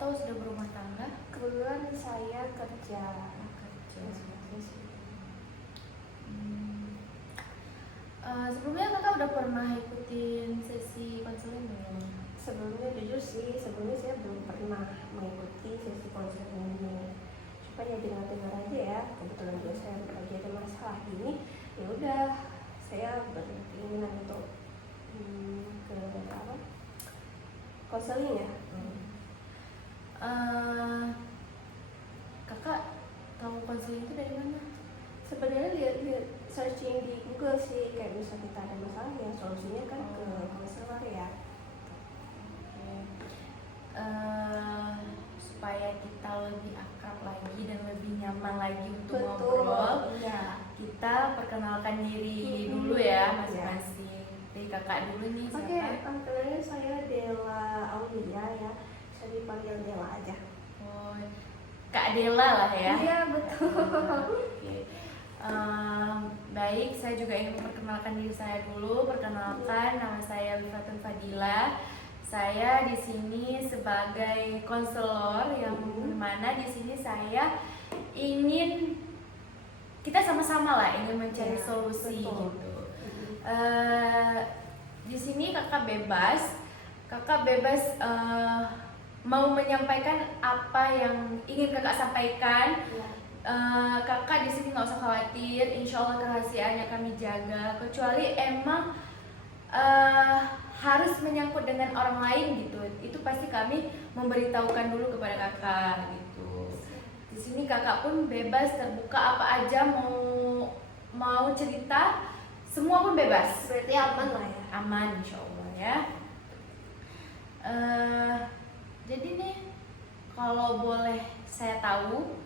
atau sudah berumah tangga? Kebetulan saya kerja. Sebelumnya kakak udah pernah ikutin sesi konseling belum? Sebelumnya jujur sih, sebelumnya saya belum pernah mengikuti sesi konseling ini. Cuma ya dengar-dengar aja ya, kebetulan juga saya lagi ada masalah ini. Ya udah, saya berkeinginan untuk ke apa? Konseling ya. Kakak tahu konseling itu dari mana? Sebenarnya lihat searching di Google sih, kayak misal kita ada masalah ya solusinya kan ke konselor ya. Supaya kita lebih akrab lagi dan lebih nyaman lagi untuk Betul, ngobrol, iya. kita perkenalkan diri dulu ya masing-masing. Dari kakak dulu nih, Oke, kenalnya saya Della Aulia ya, saya dipanggil Della aja. Oh, Kak Della lah ya. Iya betul. Oke. Baik, saya juga ingin memperkenalkan diri saya dulu. Perkenalkan, nama saya Wifatun Fadila. Saya di sini sebagai konselor yang mana di sini saya ingin kita sama-sama lah ingin mencari solusi betul. gitu. Di sini kakak bebas mau menyampaikan apa yang ingin kakak sampaikan. Kakak di sini nggak usah khawatir, insya Allah kerahasiaannya kami jaga. Kecuali emang harus menyangkut dengan orang lain gitu, itu pasti kami memberitahukan dulu kepada kakak gitu. Di sini kakak pun bebas terbuka, apa aja mau cerita, semua pun bebas. Berarti aman lah ya. Aman insya Allah ya. Jadi nih, kalau boleh saya tahu,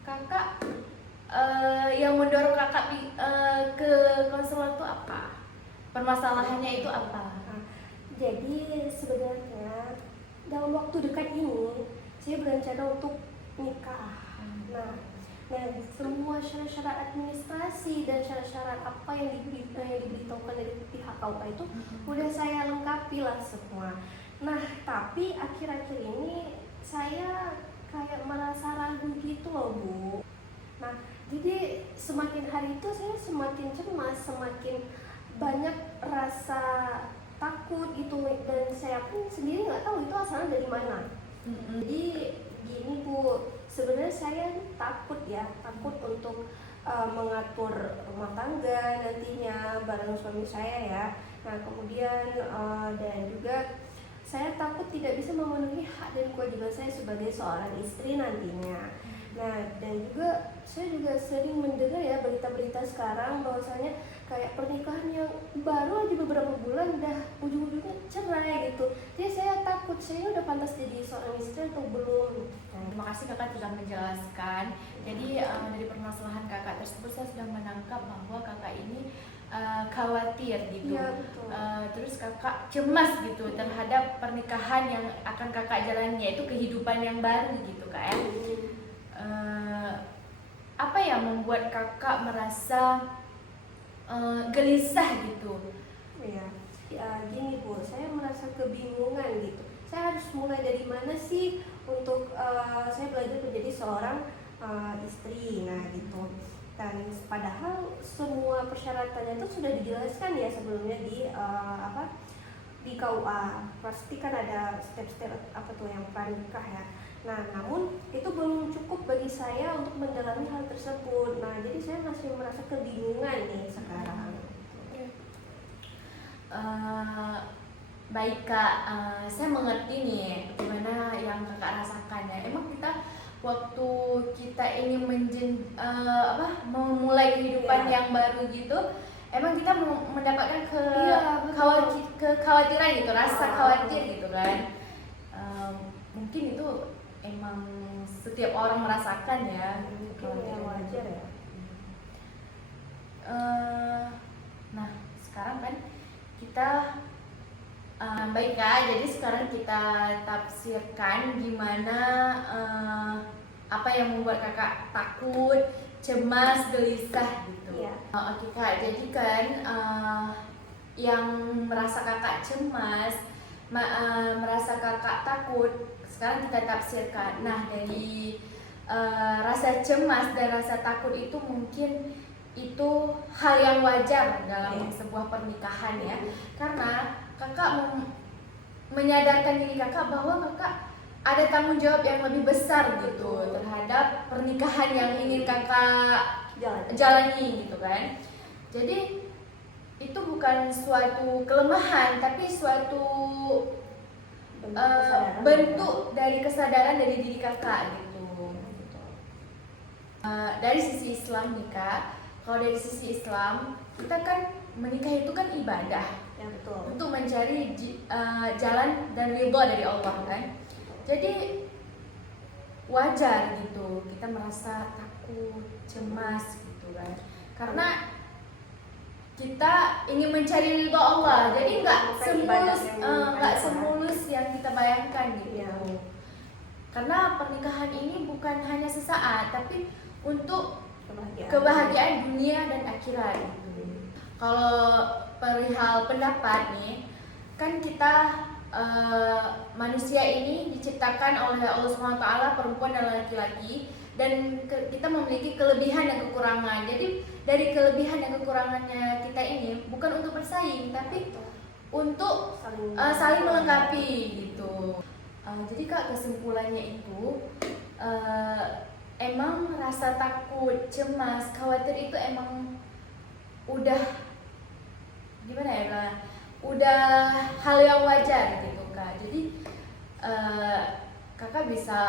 kakak yang mendorong kakak ke konselor itu apa? Permasalahannya itu apa? Jadi sebenarnya dalam waktu dekat ini saya berencana untuk nikah. Nah semua syarat-syarat administrasi dan syarat-syarat apa yang diberitahukan dari pihak KUA itu udah saya lengkapi lah semua. Nah tapi akhir-akhir ini saya kayak merasa ragu gitu loh Bu. Nah jadi semakin hari itu saya semakin cemas, semakin banyak rasa takut gitu, dan saya pun sendiri nggak tahu itu asalnya dari mana. Jadi gini Bu, sebenarnya saya takut untuk mengatur rumah tangga nantinya bareng suami saya ya. Nah kemudian dan juga saya takut tidak bisa memenuhi hak dan kewajiban saya sebagai seorang istri nantinya. Nah dan juga saya juga sering mendengar ya berita-berita sekarang bahwasanya kayak pernikahan yang baru aja beberapa bulan udah ujung-ujungnya cerai gitu. Jadi saya takut, saya udah pantas jadi seorang istri atau belum. Nah, terima kasih kakak sudah menjelaskan. Jadi dari permasalahan kakak tersebut saya sudah menangkap bahwa kakak ini khawatir gitu. Iya, betul. Terus kakak cemas gitu terhadap pernikahan yang akan kakak jalani, yaitu kehidupan yang baru gitu kak ya. Apa yang membuat kakak merasa gelisah gitu? Ya, gini Bu, saya merasa kebingungan gitu. Saya harus mulai dari mana sih untuk saya belajar menjadi seorang istri, nah gitu. Dan padahal semua persyaratannya itu sudah dijelaskan ya sebelumnya di KUA. Pasti kan ada step-step apa tuh yang pranikah ya. Nah, namun itu belum cukup bagi saya untuk mendalami hal tersebut. Nah, jadi saya masih merasa kebingungan nih sekarang. Baik kak, saya mengerti nih gimana yang kakak rasakan ya. Emang kita waktu kita ingin memulai kehidupan yang baru gitu, emang kita mendapatkan kekhawatiran gitu, rasa khawatir gitu kan. Mungkin itu emang setiap orang merasakan ya. Mungkin yang wajar ya. Nah sekarang kan kita baik kak, jadi sekarang kita tafsirkan gimana apa yang membuat kakak takut, cemas, gelisah gitu. Oke kak, jadi kan yang merasa kakak cemas, merasa kakak takut, sekarang kita tafsirkan. Nah, dari rasa cemas dan rasa takut itu mungkin itu hal yang wajar dalam sebuah pernikahan ya, karena kakak menyadarkan diri kakak bahwa kakak ada tanggung jawab yang lebih besar gitu terhadap pernikahan yang ingin kakak jalani gitu kan. Jadi itu bukan suatu kelemahan tapi suatu bentuk dari kesadaran dari diri kakak gitu. Dari sisi Islam nih Kak, kalau dari sisi Islam kita kan menikah itu kan ibadah Ya betul. untuk mencari jalan dan ridho dari Allah kan. Jadi wajar gitu kita merasa takut, cemas gitu kan, karena kita ingin mencari ridho Allah. Jadi nggak semulus yang kita bayangkan gitu ya. Karena pernikahan ini bukan hanya sesaat tapi untuk kebahagiaan dunia dan akhirat gitu. Kalau perihal pendapat nih, kan kita manusia ini diciptakan oleh Allah SWT, perempuan dan laki-laki, dan kita memiliki kelebihan dan kekurangan. Jadi dari kelebihan dan kekurangannya kita ini bukan untuk bersaing tapi untuk saling melengkapi gitu. Jadi Kak, kesimpulannya itu emang rasa takut, cemas, khawatir itu emang udah gimana ya Kak? Udah hal yang wajar gitu Kak. Jadi kakak bisa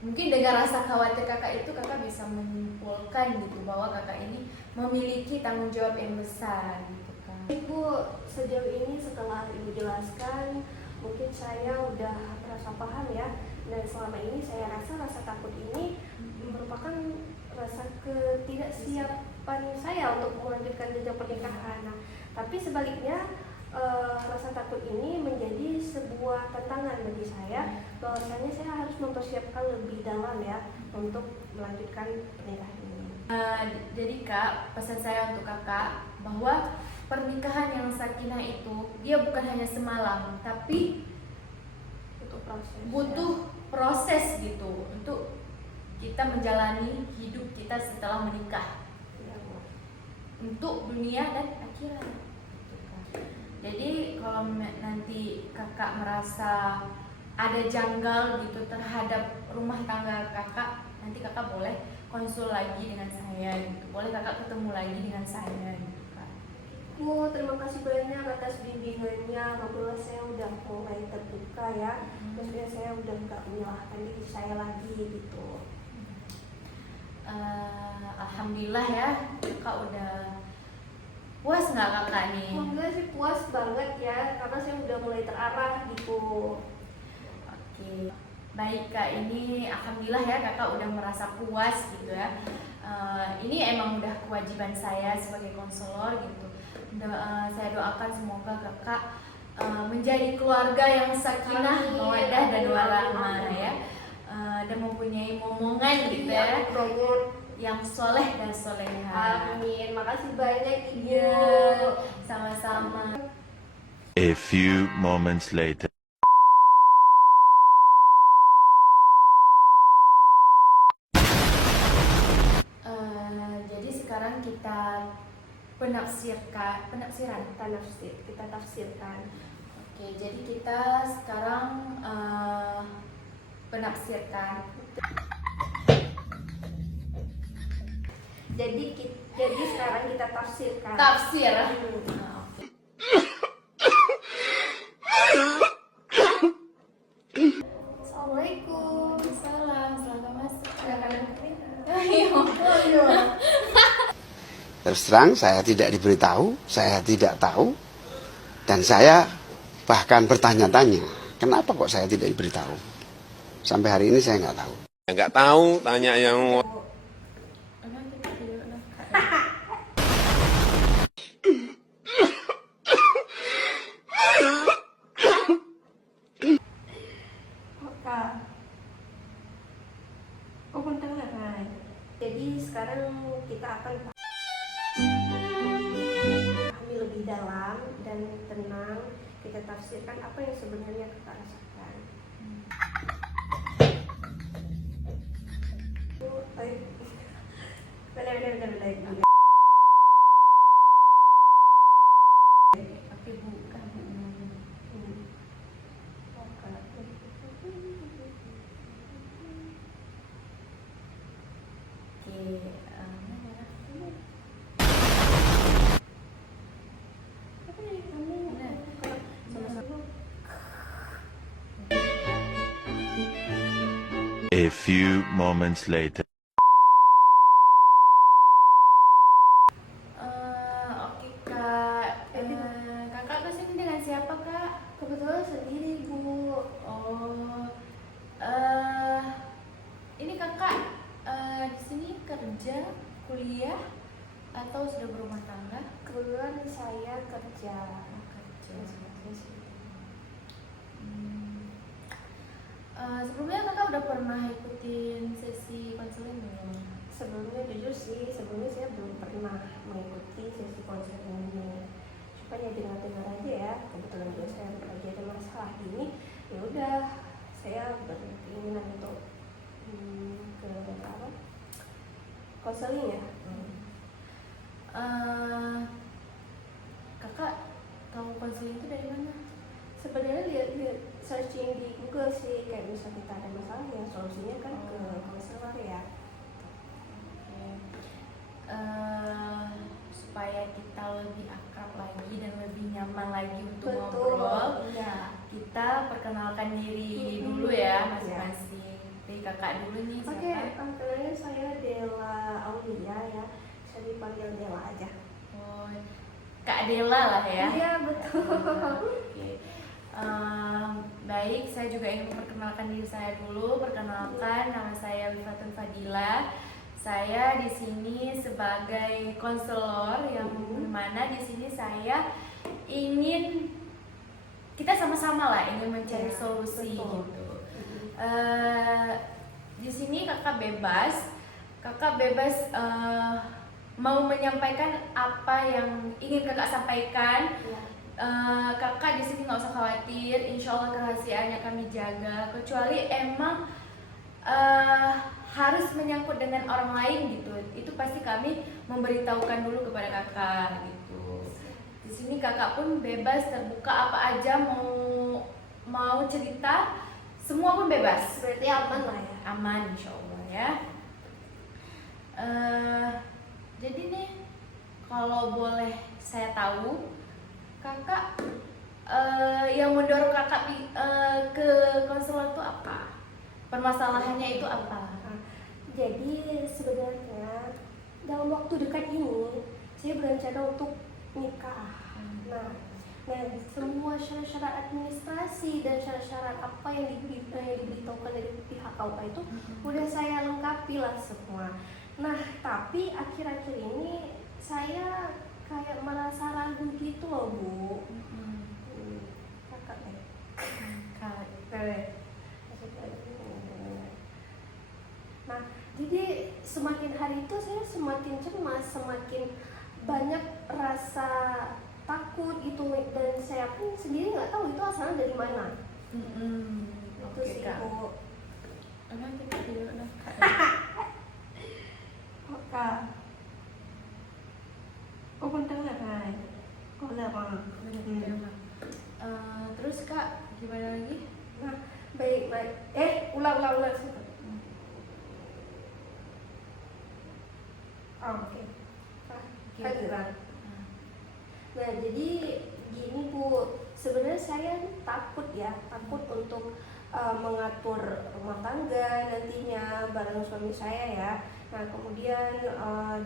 mungkin dengan rasa khawatir kakak itu kakak bisa menyimpulkan gitu bahwa kakak ini memiliki tanggung jawab yang besar gitu Kak. Ibu, sejauh ini setelah Ibu jelaskan mungkin saya udah merasa paham ya, dan selama ini saya rasa takut ini merupakan rasa ketidaksiapan saya untuk melanjutkan jenjang pernikahan. Nah, tapi sebaliknya rasa takut ini menjadi sebuah tantangan bagi saya, bahwasanya saya harus mempersiapkan lebih dalam ya untuk melanjutkan pernikahan ini. Jadi Kak, pesan saya untuk kakak bahwa pernikahan yang sakinah itu dia bukan hanya semalam tapi butuh proses gitu untuk kita menjalani hidup kita setelah menikah untuk dunia dan akhirat gitu kan. Jadi kalau nanti kakak merasa ada janggal gitu terhadap rumah tangga kakak, nanti kakak boleh konsul lagi dengan saya gitu. Boleh kakak ketemu lagi dengan saya gitu kan. Bu, terima kasih banyak atas bimbingannya. Alhamdulillah saya udah mulai terbuka ya. Maksudnya saya udah nggak menyalahkan diri saya lagi gitu. Alhamdulillah ya, kakak udah puas nggak kakak nih? Alhamdulillah sih puas banget ya, karena saya udah mulai terarah gitu. Oke, baik Kak, ini alhamdulillah ya kakak udah merasa puas gitu ya. Ini emang udah kewajiban saya sebagai konselor gitu. Saya doakan semoga kakak menjadi keluarga yang sakinah, mawaddah dan warahmah ya, dan mempunyai momongan gitu ya, yang soleh dan soleha. Amin. Makasih banyak Ibu. Iya, sama-sama. A few moments later. Jadi sekarang kita kita tafsirkan. Oke, jadi kita sekarang penafsirkan. Jadi sekarang kita tafsirkan. Tafsir. Assalamualaikum. Salam, selamat masuk. Terus terang saya tidak diberitahu, saya tidak tahu, dan saya bahkan bertanya-tanya, kenapa kok saya tidak diberitahu? Sampai hari ini saya nggak tahu. Nggak tahu, tanya yang Jadi sekarang kita akan pahami lebih dalam dan tenang, kita tafsirkan apa yang sebenarnya kita rasakan. Benar. Tapi bukan. Oke, mana? A few moments later. Oke kak, kakak kesini dengan siapa kak? Kebetulan sendiri Bu. Oh, ini kakak di sini kerja, kuliah, atau sudah berumah tangga? Kebetulan saya kerja. Sebelumnya kakak udah pernah ikutin sesi konseling belum? Sebelumnya jujur sih, sebelumnya saya belum pernah mengikuti sesi konseling ini. Cuma ya dengar-dengar aja ya, kebetulan juga saya lagi ada masalah ini, ya udah saya berkeinginan untuk ke apa? Konseling ya. Kakak tahu konseling itu dari mana? Sebenarnya lihat searching di Google sih, kayak misal kita ada masalah ya solusinya kan ke konselor ya. Supaya kita lebih akrab lagi dan lebih nyaman lagi untuk Betul, ngobrol, iya. kita perkenalkan diri dulu ya masing-masing. Dari kakak dulu nih Oke, siapa? kenalnya saya Dela Aulia ya, bisa dipanggil Dela aja. Oh, Kak Dela lah ya. Iya betul. Oke. Baik, saya juga ingin memperkenalkan diri saya dulu. Perkenalkan, nama saya Wifatun Fadila. Saya di sini sebagai konselor yang mana di sini saya ingin kita sama-sama lah ingin mencari solusi betul. gitu. Di sini kakak bebas mau menyampaikan apa yang ingin kakak sampaikan. Ya. Kakak di sini nggak usah khawatir, insya Allah kerahasiaannya kami jaga. Kecuali emang harus menyangkut dengan orang lain gitu, itu pasti kami memberitahukan dulu kepada kakak gitu. Di sini kakak pun bebas terbuka, apa aja mau cerita, semua pun bebas. Berarti aman lah ya. Aman insya Allah ya. Jadi nih, kalau boleh saya tahu, kakak yang mendorong kakak ke konselor itu apa? Permasalahannya itu apa? Jadi sebenarnya dalam waktu dekat ini saya berencana untuk nikah. Nah, semua syarat-syarat administrasi dan syarat-syarat apa yang diberitahukan dari pihak KUA itu udah saya lengkapi lah semua. Nah, tapi akhir-akhir ini saya kayak merasa ragu gitu loh Bu. Kakak deh. Nah, jadi semakin hari itu saya semakin cemas, semakin banyak rasa takut gitu, dan saya pun sendiri nggak tahu itu asalnya dari mana. Itu Oke, sih Kak. Bu. Kita dulu nah. Kak. Oh, dengar kan? Oh, lama. Terus Kak, gimana lagi? Nah, baik. Ulang. Oh, oke. Nah, jadi gini Bu, sebenarnya saya takut untuk mengatur rumah tangga nantinya bareng suami saya ya. Nah, kemudian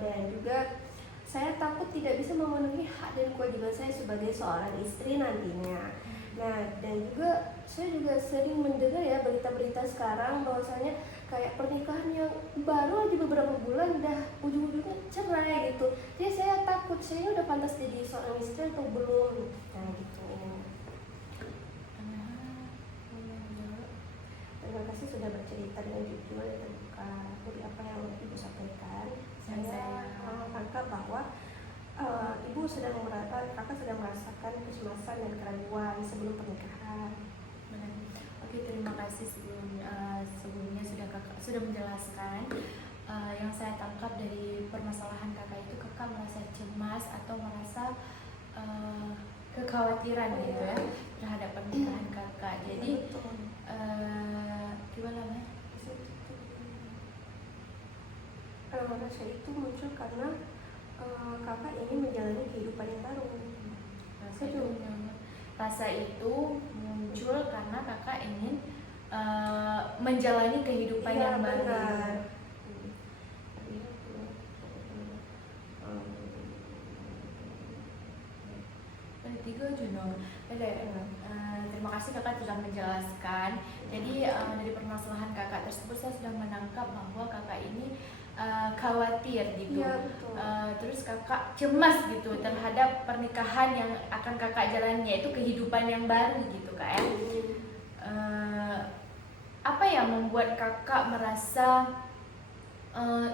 dan juga saya takut tidak bisa memenuhi hak dan kewajiban saya sebagai seorang istri nantinya. Nah, dan juga saya juga sering mendengar ya berita-berita sekarang bahwasanya kayak pernikahan yang baru aja beberapa bulan udah ujung-ujungnya cerai gitu. Jadi saya takut, saya udah pantas jadi seorang istri atau belum. Nah, gitu. Terima kasih sudah bercerita dengan jujur dan terbuka. Jadi apa yang Ibu sampaikan, saya angkat bahwa kakak sedang merasakan kecemasan dan keraguan sebelum pernikahan. Oke, terima kasih sebelumnya sudah kakak sudah menjelaskan. yang saya tangkap dari permasalahan kakak itu, kakak merasa cemas atau merasa kekhawatiran gitu ya terhadap pernikahan kakak. Jadi gimana Mbak? Rasa itu muncul karena kakak ingin menjalani kehidupan yang baru. Rasa itu muncul karena kakak ingin menjalani kehidupan yang baru. Benar. Tiga Juno. Terima kasih kakak sudah menjelaskan. Jadi dari permasalahan kakak tersebut saya sudah menangkap bahwa kakak ini khawatir gitu. Iya, betul. Terus kakak cemas gitu terhadap pernikahan yang akan kakak jalani, yaitu kehidupan yang baru gitu kak ya. Apa yang membuat kakak merasa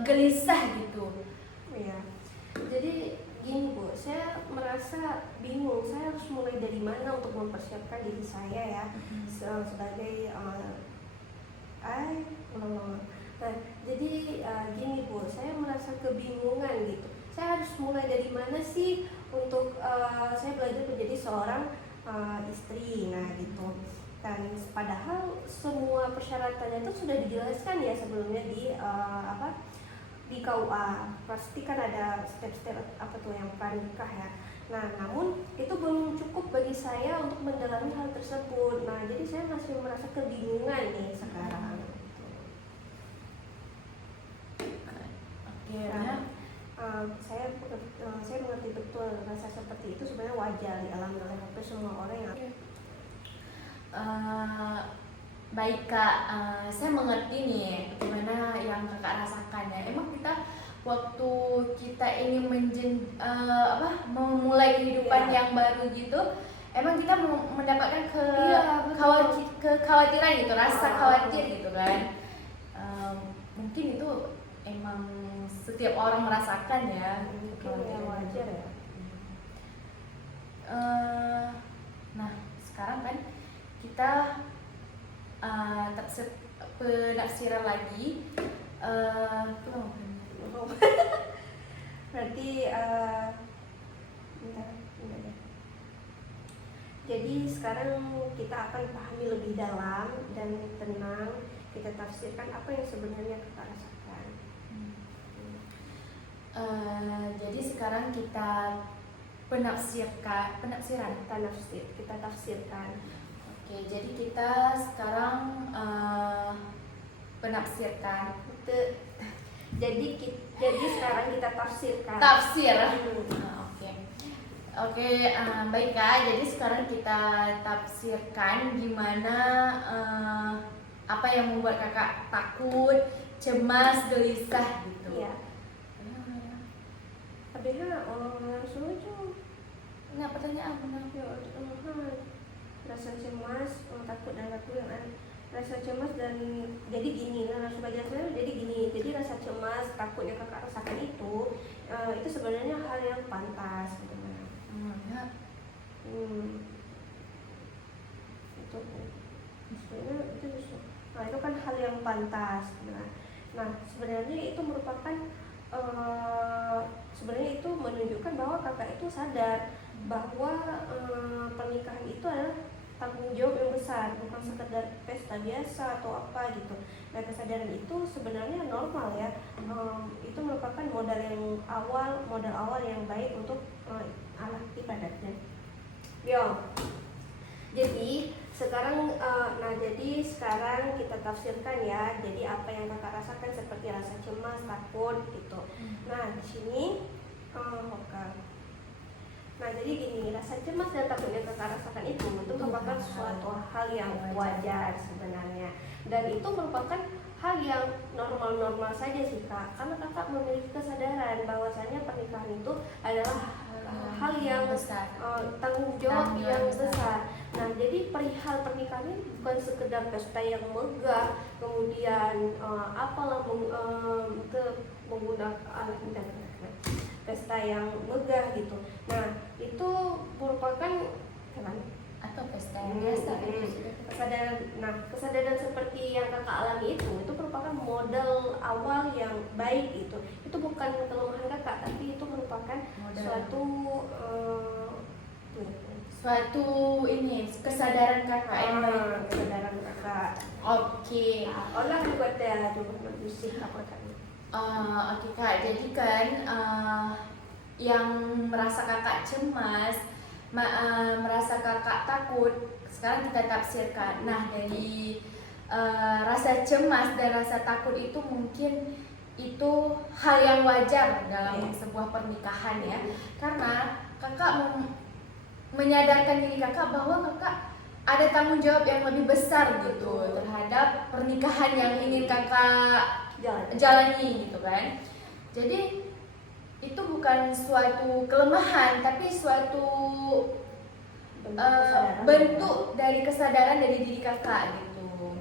gelisah gitu? Iya. Jadi gini Bu, saya merasa bingung. Saya harus mulai dari mana untuk mempersiapkan diri saya ya sebagai Nah, jadi gini Bu, saya merasa kebingungan gitu. Saya harus mulai dari mana sih untuk saya belajar menjadi seorang istri, nah gitu. Dan padahal semua persyaratannya itu sudah dijelaskan ya sebelumnya di KUA. Pasti kan ada step-step apa tuh yang pranikah ya. Nah, namun itu belum cukup bagi saya untuk mendalami hal tersebut. Nah, jadi saya masih merasa kebingungan nih sekarang. Nah, saya mengerti betul rasa seperti itu sebenarnya wajar dialami oleh hampir semua orang yang baik kak, saya mengerti nih gimana yang kakak rasakan ya. Emang kita waktu kita ingin memulai kehidupan yang baru gitu, emang kita mendapatkan kekhawatiran gitu, rasa khawatir gitu kan. Mungkin itu emang setiap orang merasakan ya. mungkin wajar ya. Nah sekarang kan kita penafsiran lagi. Berarti bentar deh. Jadi sekarang kita akan pahami lebih dalam dan tenang, kita tafsirkan apa yang sebenarnya kita rasakan. Jadi sekarang kita kita tafsirkan. Oke, jadi kita sekarang penafsirkan. Jadi sekarang kita tafsirkan. Tafsir. Oke, baik kak. Jadi sekarang kita tafsirkan gimana apa yang membuat kakak takut, cemas, gelisah gitu. Iya. Padahal langsung aja. Nah, pertanyaan benar. Rasa cemas, takut dan ragu yang rasa cemas dan jadi gini, langsung aja saya jadi gini. Jadi rasa cemas, takut yang kakak rasakan itu sebenarnya hal yang pantas sebenarnya. Itu kan hal yang pantas. Nah sebenarnya itu merupakan sebenarnya itu menunjukkan bahwa kakak itu sadar bahwa pernikahan itu adalah tanggung jawab yang besar, bukan sekedar pesta biasa atau apa gitu. Nah kesadaran itu sebenarnya normal ya. Itu merupakan modal awal yang baik untuk alat ibadatnya. Jadi sekarang kita tafsirkan ya. Jadi apa yang kakak rasakan seperti rasa cemas, takut gitu. Nah di sini Nah jadi gini, rasa cemas dan takut yang kakak rasakan itu merupakan suatu hal yang wajar sebenarnya. Dan itu merupakan hal yang normal-normal saja sih kak. Karena kakak memiliki kesadaran bahwasannya pernikahan itu adalah hal yang besar, tanggung jawab yang besar. Nah jadi perihal pernikahan ini bukan sekedar pesta yang megah, kemudian menggunakan pesta yang megah gitu. Nah itu merupakan atau pesta yang biasa itu sudah Kesadaran seperti yang kakak alami itu merupakan modal awal yang baik itu bukan kelemahan kakak, tapi itu merupakan Modal. suatu ini kesadaran kakak yang baik. kesadaran kakak. Oke. Olah buat ya tuh musik apa kan? Oke kak, jadi kan yang merasa kakak cemas, merasa kakak takut, sekarang kita tafsirkan. Nah, dari rasa cemas dan rasa takut itu mungkin itu hal yang wajar dalam sebuah pernikahan ya, karena kakak menyadarkan diri kakak bahwa kakak ada tanggung jawab yang lebih besar gitu terhadap pernikahan yang ingin kakak jalani gitu kan. Jadi itu bukan suatu kelemahan, tapi suatu bentuk dari kesadaran dari diri kakak gitu.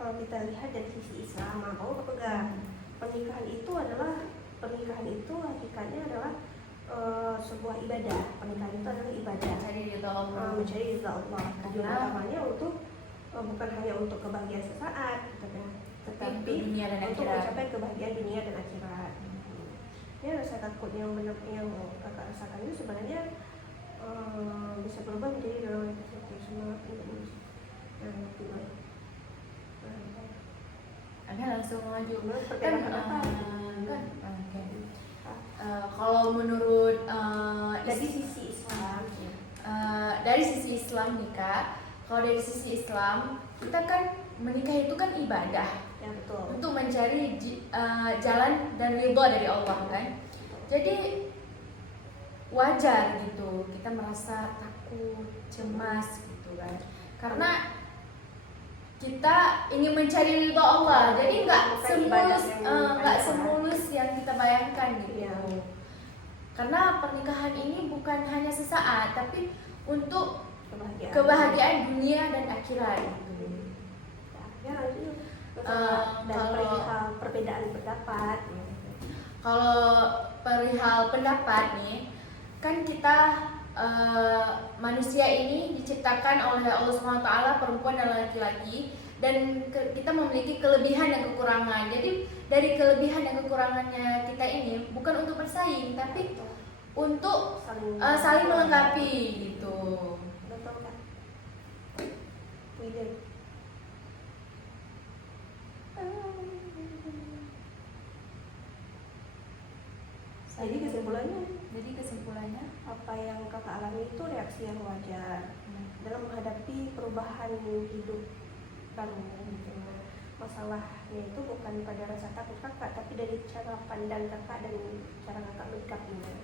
Kalau kita lihat dari sisi Islam, mau pegang pernikahan itu hakikatnya adalah sebuah ibadah. Pernikahan itu adalah ibadah, Mencari ridha Allah. mencari ridha Allah. Tujuan utamanya bukan hanya untuk kebahagiaan sesaat, tetapi dunia dan untuk akhirat. mencapai kebahagiaan dunia dan akhirat. Ini rasa takut yang kakak rasakan itu sebenarnya bisa berubah menjadi dalam semangat untuk Anda langsung maju Perkembangan apa? Kalau menurut Dari sisi Islam, dari sisi Islam nih kak, kalau dari sisi Islam kita kan menikah itu kan ibadah ya betul. untuk mencari jalan dan ridho dari Allah kan. Jadi wajar gitu kita merasa takut, cemas gitu kan, karena kita ingin mencari ridho Allah. Jadi nggak semulus yang kita bayangkan gitu. Ya. Karena pernikahan ini bukan hanya sesaat, tapi untuk Kebahagiaan. dunia dan akhirat gitu. Ya, itu dan kalau- perbedaan pendapat. Kalau perihal pendapat nih, kan kita manusia ini diciptakan oleh Allah SWT, perempuan dan laki-laki, dan kita memiliki kelebihan dan kekurangan. Jadi dari kelebihan dan kekurangannya kita ini bukan untuk bersaing, tapi untuk saling melengkapi gitu. Betul kan? Widen. Jadi kesimpulannya apa yang kakak alami itu reaksi yang wajar dalam menghadapi perubahan hidup kamu gitu. Masalahnya itu bukan pada rasa takut kakak, tapi dari cara pandang kakak dan cara kakak menyikapinya.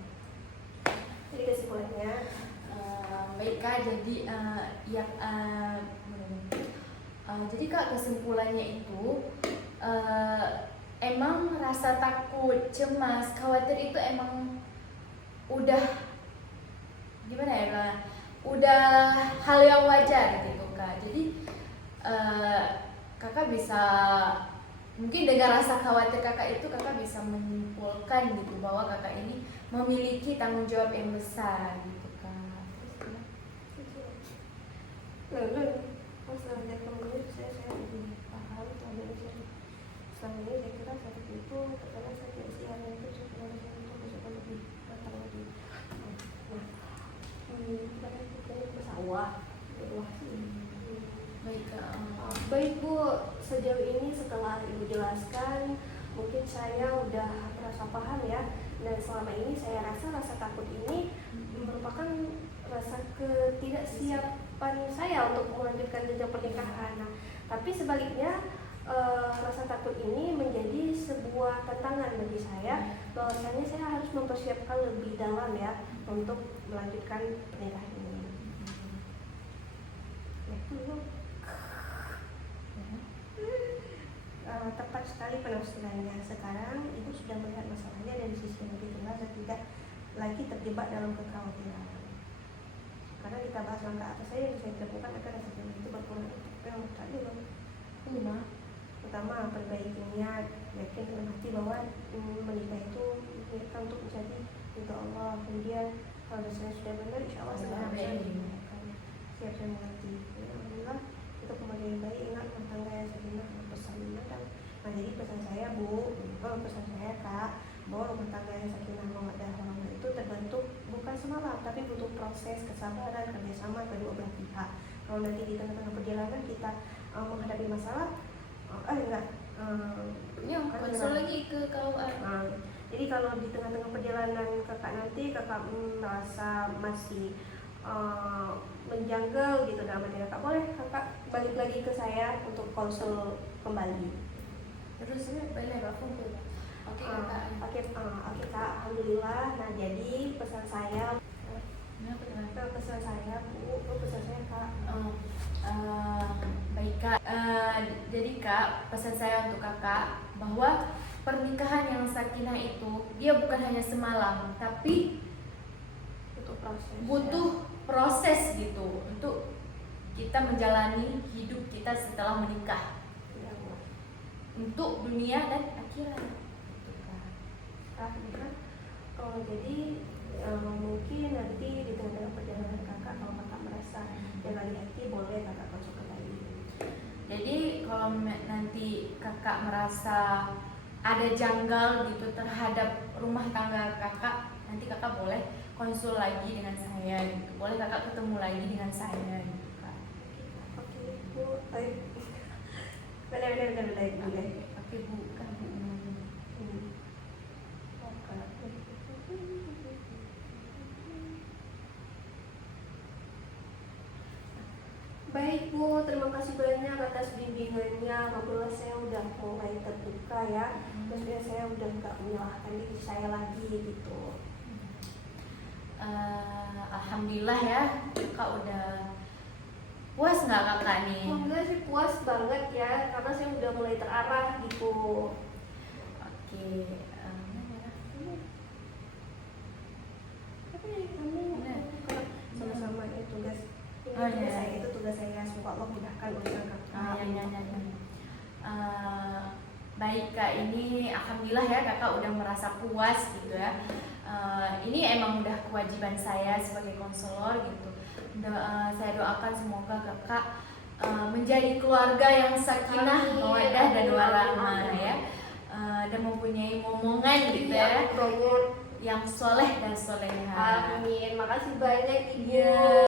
Jadi kesimpulannya Baik kak, jadi jadi kak kesimpulannya itu emang rasa takut, cemas, khawatir itu emang udah gimana ya kak? Udah hal yang wajar gitu kak. Jadi kakak bisa mungkin dengan rasa khawatir kakak itu kakak bisa menyimpulkan gitu bahwa kakak ini memiliki tanggung jawab yang besar gitu kak. Selama dari kemudian saya lebih paham selama ini saya kira saat itu terkadang saya tidak siap itu sebenarnya itu bisa lebih matang lagi. Bukan ke sawah, Baik kak. Baik Bu, sejauh ini setelah Ibu jelaskan, mungkin saya udah merasa paham ya. Dan selama ini saya rasa rasa takut ini merupakan rasa ketidaksiapan saya untuk melanjutkan jenjang pernikahan. Nah, tapi sebaliknya rasa takut ini menjadi sebuah tantangan bagi saya, bahwasanya saya harus mempersiapkan lebih dalam ya untuk melanjutkan pernikahan ini. Ya, tepat sekali penafsirannya. Sekarang Ibu sudah melihat masalahnya dari sisi yang lebih jelas dan tidak lagi terjebak dalam kekhawatiran. Karena kita bahas langkah apa saja yang bisa dilakukan agar rasa jenuh itu berkurang. Yang tadi pertama, perbaiki niat, yakin dalam hati bahwa menikah itu niatkan untuk menjadi ridho Allah. Kemudian kalau saya sudah benar, insya Allah saya akan siap, saya mengerti. Ya, alhamdulillah itu kemudian yang baik. Ingat rumah tangga yang sakinah, pesan dan nah jadi pesan saya pesan saya Kak, bahwa rumah tangga yang sakinah mawaddah warahmah itu terbentuk bukan semalam, tapi butuh proses kesabaran, kerjasama kedua belah pihak. Kalau nanti di tengah-tengah perjalanan kita menghadapi masalah, konsul lagi ke KUA. Jadi kalau di tengah-tengah perjalanan kakak nanti merasa masih menjanggal gitu dalam hati kakak, boleh kakak balik lagi ke saya untuk konsul kembali. Terus boleh aku oke kakak. Oke Kak, alhamdulillah. Nah jadi pesan saya Kak. Baik Kak. Jadi Kak, pesan saya untuk kakak bahwa pernikahan yang sakinah itu dia bukan hanya semalam, tapi butuh proses gitu untuk kita menjalani hidup kita setelah menikah, untuk dunia dan akhirat. Jadi mungkin nanti di tengah-tengah perjalanan kakak, kalau kakak merasa jalan hati, boleh kakak konsul kembali. Jadi kalau nanti kakak merasa ada janggal gitu terhadap rumah tangga kakak, nanti kakak boleh konsul lagi dengan saya gitu. Boleh kakak ketemu lagi dengan saya gitu Kak. Oke Bu, baik. Boleh. Oke Bu, kan Bu. Baik Bu, terima kasih banyak atas bimbingannya. Alhamdulillah saya udah mulai terbuka ya. Terus saya udah nggak menyalahkan diri saya lagi gitu. Alhamdulillah ya, kakak udah puas nggak kakak nih? Alhamdulillah sih puas banget ya, karena saya udah mulai terarah gitu. Oke, Sama-sama ya tugas. Oh, iya. Saya itu tugas saya, semoga Allah mudahkan urusan kakak. Baik Kak, ini alhamdulillah ya kakak udah merasa puas gitu ya. Ini emang udah kewajiban saya sebagai konselor gitu. Saya doakan semoga kakak menjadi keluarga yang sakinah, mawaddah dan warahmah ya, dan mempunyai momongan gitu ya, yang soleh dan soleha. Amin. Makasih banyak Ibu. Iya.